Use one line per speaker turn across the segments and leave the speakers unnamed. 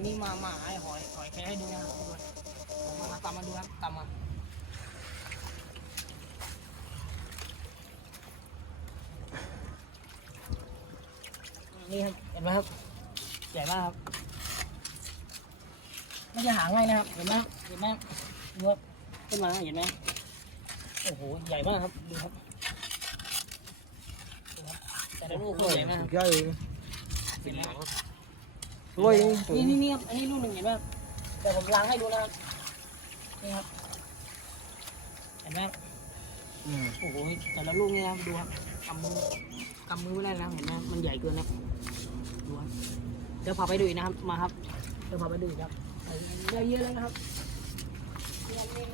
ันนี้มามาไอ้หอยหอยแครงให้ดูนะครับทุกคนมามาตามมาดูครับตามมานี่ครับเห็นไหมครับใหญ่มากครับไม่ใช่หาง่ายนะครับเห็นไหมเห็นไหมดูครับขึ้นมาเห็นไหมโอ้โหใหญ่มากครับดูครับแต่ละลูกใหญ่มากครับ
ใหญ่
เห็นไหมค รับ
สวย
นี่นี่นี่ครับอันนี้ลูกหนึ่งเห็นไหมครับเดี๋ยวผมล้างให้ดูนะครับนี่ครับเห็นไหมครับ
อืม
โอ้โหแต่ละลูกนี่นะครับดูครับกำมือกำมือไม่ได้นะครับเห็นไหมครับมันใหญ่เกินนะดูครับเดี๋ยวพาไปดูอีกนะครับมาครับเดี๋ยวพาไปดูอีกครับได้เยอะแล้วนะครับนี่ครับนี่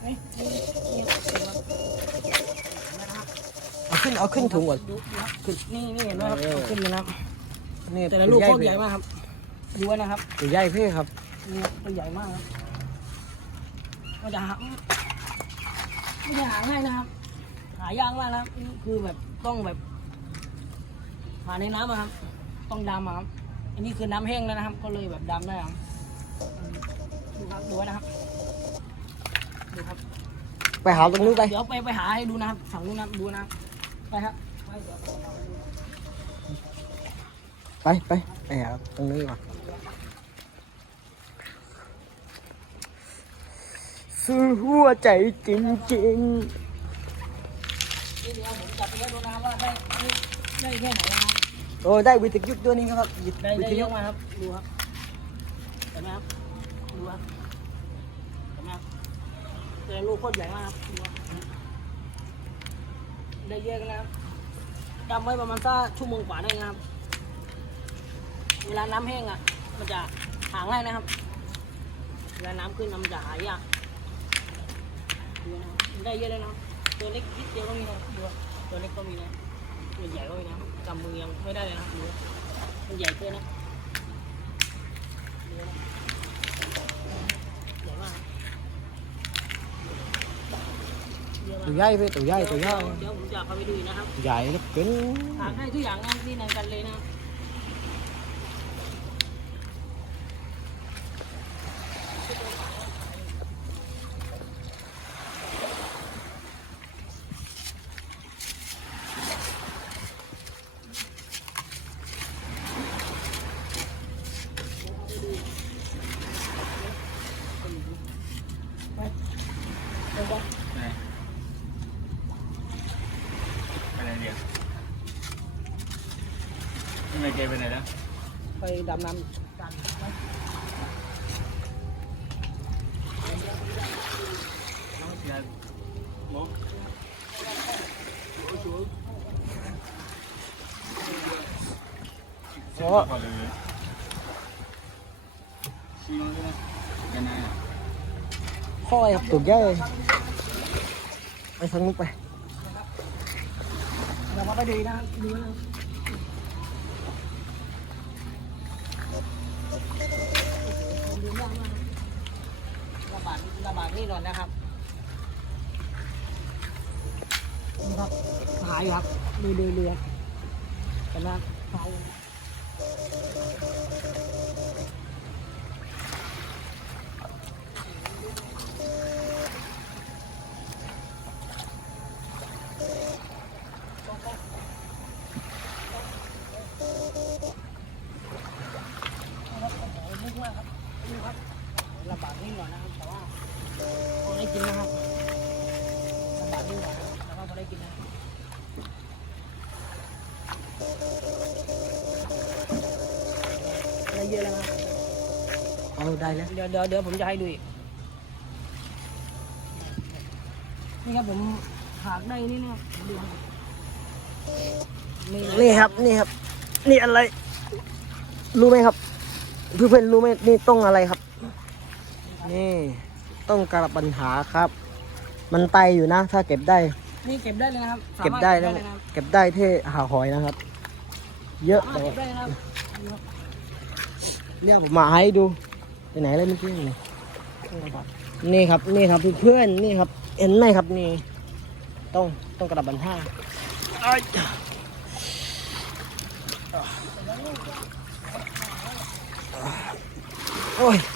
เฮ้ยนี่นี่ครับดูครับเห็นไหมนะครับ
เอาขึ้นเอาขึ้นถุงก่อน
ดูดูครับขึ้นนี่นี่เห็นไหมครับเอาขึ้นเลยนะครับ
นี่
แต่ละลูกโคตรใหญ่มากครับ ดูไว้นะครับ
ตัวใหญ่เพ่ครับ
นี่ครับตัวใหญ่มากครับมันจะหาไม่ได้หาง่ายนะครับ หายากมากนะครับนี่คือแบบต้องแบบ หาในน้ำอะครับ ต้องดำอะครับ อันนี้คือน้ำแห้งแล้วนะครับ ก็เลยแบบดำได้ครับอืมดูครับดูไว้นะครับดูครับ
ไปหาตรงนู้นไป
เดี๋ยวไปไปหาให้ดูนะครับฝั่งนู้นนะครับดูนะครับไปครับไปเดี๋ยว
ไปไปไปหาตรงนี้ก่อนซื้อหัวใจจริง
นี่เดี๋ยวผมจับไปให้ดูนะครับว่าได้ได้ได้แค่ไหนนะครับ
ๆโอ้ได้วิทยุตัวนี้ครับวิท
ได้ได้
ยุ
เยอะมากครับดูครับเห็นไหมครับดูครับเห็นไหมครับเจอลูกโคตรใหญ่มากครับดูครับได้เยอะกันนะครับจำไว้ประมาณสักชั่วโมงกว่าได้นะครับ เวลาน้ำแห้งอะ มันจะหาง่ายนะครับ เวลาน้ำขึ้นมันจะหายากดูนะครับได้เยอะเลยนะครับตัวเล็กนิดเดียวก็มีนะดูครับตัวเล็กก็มีนะตัวใหญ่ก็มีนะจำมือยังไม่ได้เลยนะดูครับมันใหญ่เกินนะดูนะใหญ่มากเยอะมาก
ตัวใหญ่เพ่ตัวใหญ่ตัวใหญ่
เดี๋ยวผมจะพาไปดูอีกนะครับ
ใหญ่เหลือเกิน
หาให้ทุกอย่างนะนี่ในกันเลยนะไปไปบอล
ไหนไปไหนเดียว ทำไมแกไปไหนแล้ว
ไปดำน้ำกันไป
น้องเสียโมก
เพราะ
พอเลยชี้น้องใช่ไหมกันนะ
ค่อยครับตัวใหญ่ไปทางนู้นไป
เดี๋ยวมาไปดูนะดูนะ นี่หน่อยนะครับนี่ครับหายครับดูดูเรือเห็นไหมครับหายอยู่ลึกมากครับดูครับ ระบาดนี่หน่อยนะครับแต่ว่าพอได้กินนะครับระบาดนี่หน่อยนะครับแต่ว่าพอได้กินนะครับได้เยอะแล้วนะครับ
เอาได้แล้ว
เดี๋ยวเดี๋ยวเดี๋ยวผมจะให้ดูอีกนี่ครับผมหากได้นี่นะครับดูครับนี่เลย
นี่ครับนี่ครับ นี่อะไร รู้ไหมครับ เพื่อนๆรู้ไหมนี่ต้องอะไรครับ นี่ต้องกระปัญหาครับ มันไตอยู่นะ ถ้าเก็บได้
นี่เก็บได้เลยนะครับ
เก็บได้
สา
นะ
มารถเก็บเลยนะครับ
เก็บได้ที่หาหอยนะครับ เยอะ
สามาร
แต่
ถเก็บได้นะครับดูครับ
เรียกผมมาให้ดูไปไหนเลยเมื่อกี้นี่นี่ครับนี่ครับเพื่อนๆนี่ครับเห็นไหมครับนี่ ต้องต้องกระบันห้าเอ้ยโอ้ยโอ้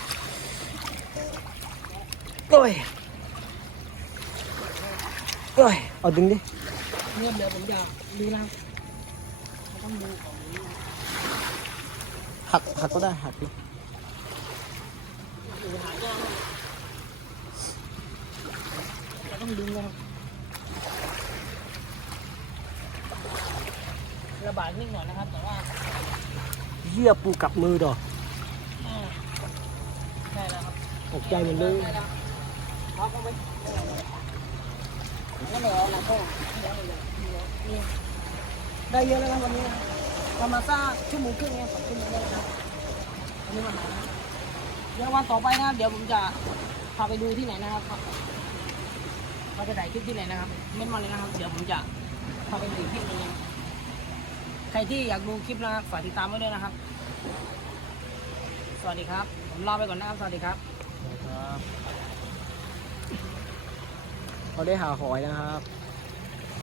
ยโอ้ยเอาดึงดิ
เงื่อนเดี๋ยวผมจะดูนะครับเราต้องดูของนี้นะ
หักหักก็ได้หักดิ
ดูหายากมากเราต้องดึงนะครับระบาดนิดหน่อยนะครับ แต่ว่า
เหี้ยปูกับมือดอก
อ่าใช่แล้วครับ
ตกใจหมดเลย
ใช่แล้วเอาเข้าไปงั้นเดี๋ยวเอาหลังเข้าเดี๋ย ได้เยอะแล้วครับวันนี้ประมาณสักชั่วโมงครึ่งเนี่ยสองชั่วโมงได้แล้วครับวันนี้มาหาเดี๋ยววันต่อไปนะครับ เดี๋ยวผมจะพาไปดูที่ไหนนะครับเราจะถ่ายคลิปที่ไหนนะครับเม้นมาเลยนะครับ เดี๋ยวผมจะพาไปดูที่หนึงนะครับใครที่อยากดูคลิปนะครับฝากติดตามไว้ด้วยนะครับ สวัสดีครับ ผมลาไปก่อนนะครับ สวัสดีครับ
เขาได้หาหอยนะครับ